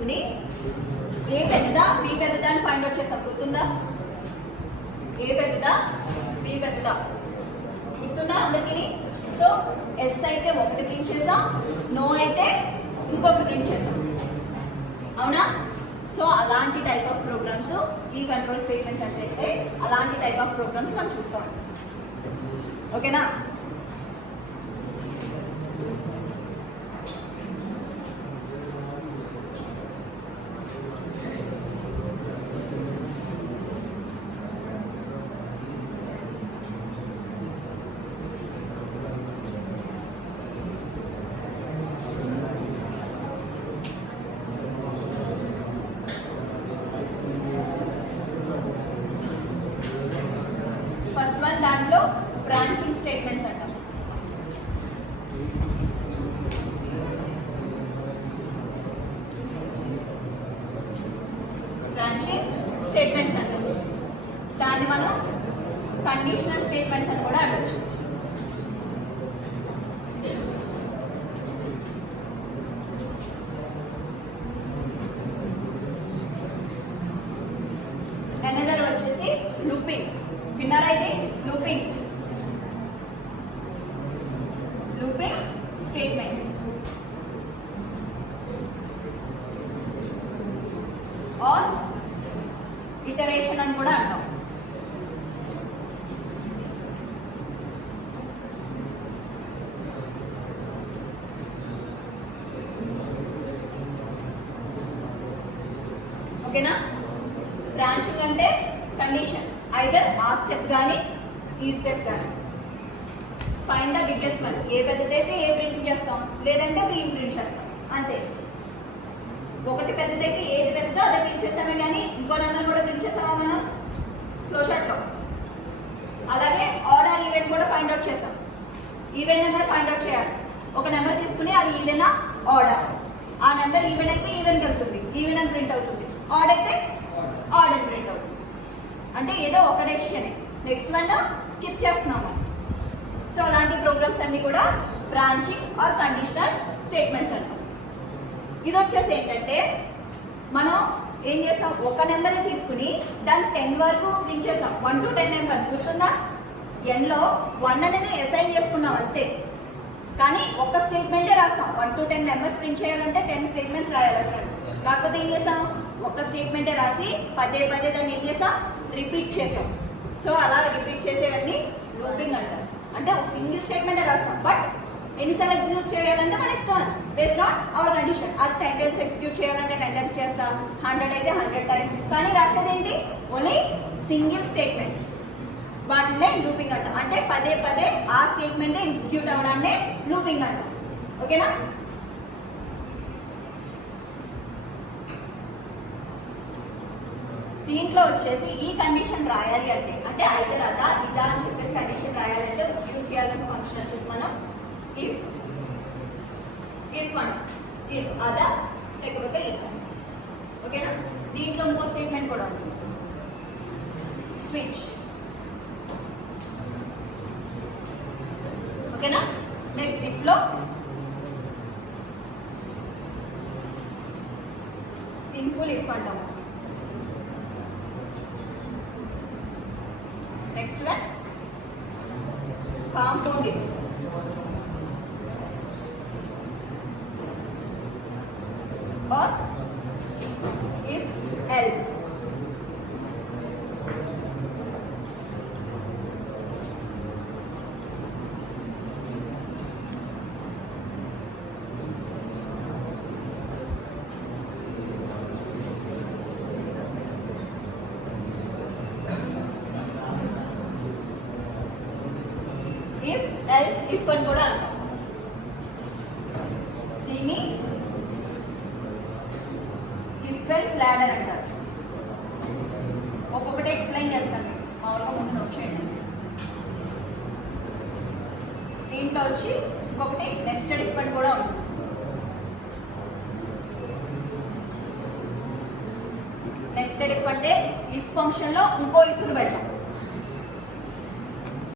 తీసుకుని ఏ పెద్దదా బి పెద్దదా అని ఫైండ్ అవుట్ చేస్తాం. గుర్తుందా? ఏ పెద్దదా బి పెద్దదా గుర్తుందా అందరికీ? సో ఎస్ అయితే ఒకటి ప్రింట్ చేసాం, నో అయితే ఇంకొకటి ప్రింట్ చేసాం. అవునా? సో అలాంటి టైప్ ఆఫ్ ప్రోగ్రామ్స్ ఈ కంట్రోల్ స్టేట్మెంట్స్ అంటే అలాంటి టైప్ ఆఫ్ ప్రోగ్రామ్స్ మనం చూస్తాం. ఓకేనా? ఫస్ట్ వన్ దాంట్లో బ్రాంచింగ్ స్టేట్మెంట్స్ అంటాం. బ్రాంచింగ్ స్టేట్మెంట్స్ అంటాం. దాన్ని మనం కండిషనల్ స్టేట్మెంట్స్ అని కూడా అనొచ్చు. అనదర్ వచ్చేసి లూపింగ్. విన్నారా? ఇది లూపింగ్ స్టేట్మెంట్స్ ఆర్ ఇటరేషన్ అని కూడా అంటాం. ఓకేనా? బ్రాంచింగ్ అంటే కండిషన్, ఐదర్ ఆ స్టెప్ కానీ ఈ స్టెప్ కానీ. Find the biggest one. A పెద్దదైతే ఏ ప్రింట్ చేస్తాం, లేదంటే బి ప్రింట్ చేస్తాం, అంతే. ఒకటి పెద్దదైతే ఏది పెద్దదో అదే ప్రింట్ చేస్తామే కానీ ఇంకో నెంబర్ కూడా ప్రింట్ చేస్తామా మనం ఫ్లోషార్ట్లో. అలాగే ఆర్డర్ ఈవెంట్ కూడా ఫైండ్ అవుట్ చేస్తాం. ఈవెంట్ నెంబర్ ఫైండ్ అవుట్ చేయాలి. ఒక నెంబర్ తీసుకుని అది ఈవెన్ ఆర్డర్. ఆ నెంబర్ ఈవెన్ అయితే ఈవెన్కి వెళ్తుంది, ఈవెన్ అని ప్రింట్ అవుతుంది. ఆర్డర్ అయితే ఆర్డర్ ప్రింట్ అవుతుంది. అంటే ఏదో ఒక డెసిషనే, నెక్స్ట్ వన్ స్కిప్ చేస్తున్నాము. సో అలాంటి ప్రోగ్రామ్స్ అన్ని కూడా బ్రాంచింగ్ ఆర్ కండిషనల్ స్టేట్మెంట్స్ అంటాం. ఇది వచ్చేసి ఏంటంటే మనం ఏం చేస్తాం, ఒక నెంబర్ తీసుకుని దాన్ని 10 వరకు ప్రింట్ చేస్తాం. 1 to 10 నెంబర్స్. గుర్తుందా? ఎన్లో 1 అనేది అసైన్ చేసుకున్నాం అంతే. కానీ ఒక స్టేట్మెంటే రాస్తాం. 1 to 10 నెంబర్స్ ప్రింట్ చేయాలంటే 10 స్టేట్మెంట్స్ రాయాలి అసలు. కాకపోతే ఏం చేస్తాం, ఒక స్టేట్మెంటే రాసి పదే దాన్ని ఏం చేస్తాం, రిపీట్ చేసాం. సో అలా రిపీట్ చేసేవన్నీ లూపింగ్ అంటారు. అంటే ఒక సింగిల్ స్టేట్మెంటే రాస్తాం, బట్ ఎన్నిసార్లు ఎగ్జిక్యూట్ చేయాలంటే మన ఇష్టం, బేస్డ్ ఆన్ అవర్ కండిషన్. అది 10 times ఎగ్జిక్యూట్ చేయాలంటే 10 times చేస్తాం, 100 అయితే 100 times. కానీ రాసేది ఏంటి, ఓన్లీ సింగిల్ స్టేట్మెంట్. వాటినే లూపింగ్ అంటాం. అంటే పదే ఆ స్టేట్మెంటే ఎగ్జిక్యూట్ అవ్వడాన్ని లూపింగ్ అంటాం. ఓకేనా? దీంట్లో వచ్చేసి ఈ కండిషన్ రాయాలి అంటే ఐదర్ అదా ఇదా అని చెప్పేసి కండిషన్ రాయాలంటే యూజ్ చేయాల్సిన ఫంక్షన్ వచ్చేసి మనం ఇఫ్ అదా లేకపోతే ఇఫ్. ఓకేనా? దీంట్లో ఇంకో స్టేట్మెంట్ కూడా ఉంది, స్విచ్. ఓకేనా? నెక్స్ట్ ఇఫ్ లో సింపుల్ ఇఫ్ అంటాము. Next one compound if. Or if else. If else if అని కూడా అంటాం. దీన్ని ఇఫ్ ఎల్స్ లాడర్ అంటారు. ఒక్కొక్కటి ఎక్స్ప్లెయిన్ చేస్తాను, మామూలుగా ముందు నోట్ చేయండి. దీంట్లో వచ్చి ఇంకొకటి నెస్టెడ్ ఇఫ్ అని కూడా ఉంది. నెస్టెడ్ ఇఫ్ అంటే ఇఫ్ ఫంక్షన్ లో ఇంకో ఇఫ్ పెడతాం.